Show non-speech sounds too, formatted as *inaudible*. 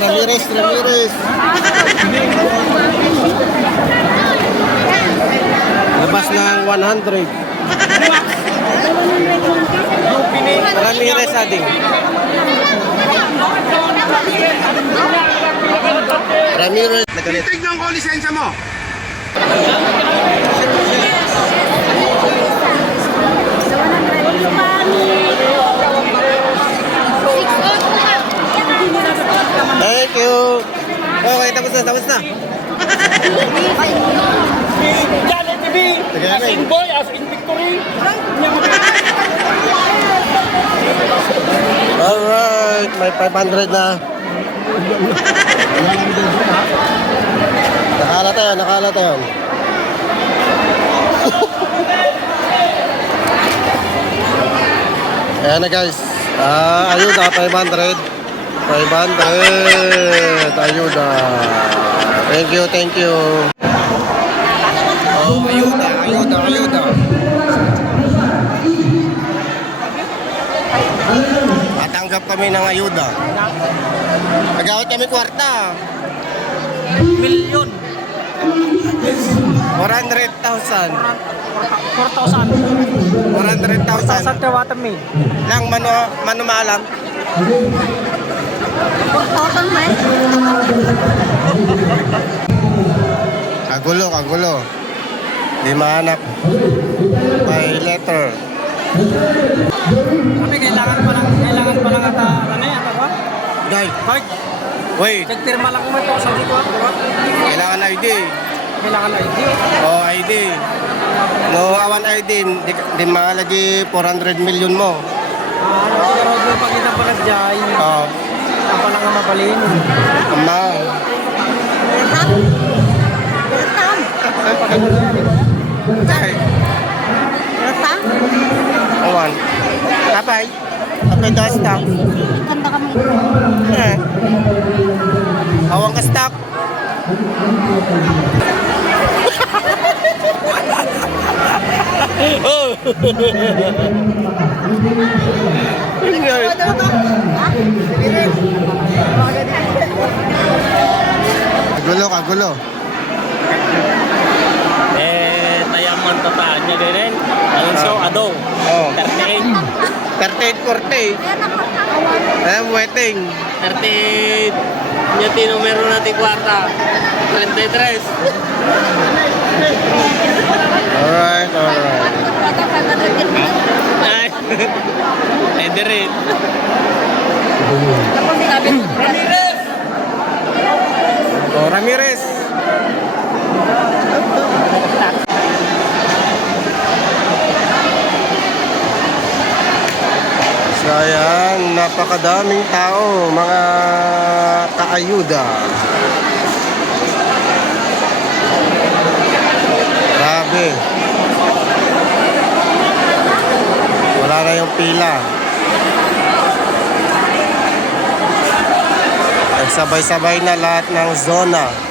Ramirez, Ramirez. Labas ng 100. Ramirez ading. Ramirez. Tignan ko lisensya mo. Okay, tapos na, tapos na. Janet TV, as in boy, as in victory. Alright, may 500 na. Nakala tayo, nakala tayo. *laughs* Ayan na guys. Ah, ayuda, 500. 500. Ayuda. Thank you, thank you. Oh, ayuda, ayuda, ayuda. Tatanggap kami ng ayuda. Nagawit kami kwarta. Milyon. 400,000. 4,000. 400,000. Sa Tewata May. Lang mano mano maalam. Kagulo, kagulo. Di mahanap. By letter. Kami kailangan pa lang, kailangan pa lang ata, ano yan, ata ba? Day, Kahit, wait. nagtirma lang kung may to sa dito, di ba? Kailangan ID. Kailangan ID. Oh, ID. No, awan ID. Di, di malagi 400 million mo. Ah, ano, doon pag kita pa nagdiyay, Oh, ang pala nga mabalin. ama. Day. Awan. Kapay. Kapay daw stock. Kanta kami. Eh. Awang ka stock. *laughs* oh. *laughs* Kagulo. Eh, tayaman tataan niya din. Alonso, Adong. Oh. 38. 38, 40. Ayan, waiting. 38. Nyati numero natin kwarta. 33. Alright, alright. Ay. *laughs* Eh, dirin. Oh, Ramirez. So ayan, napakadaming tao, mga kaayuda. Grabe. Wala na yung pila. Nagsabay-sabay na lahat ng zona.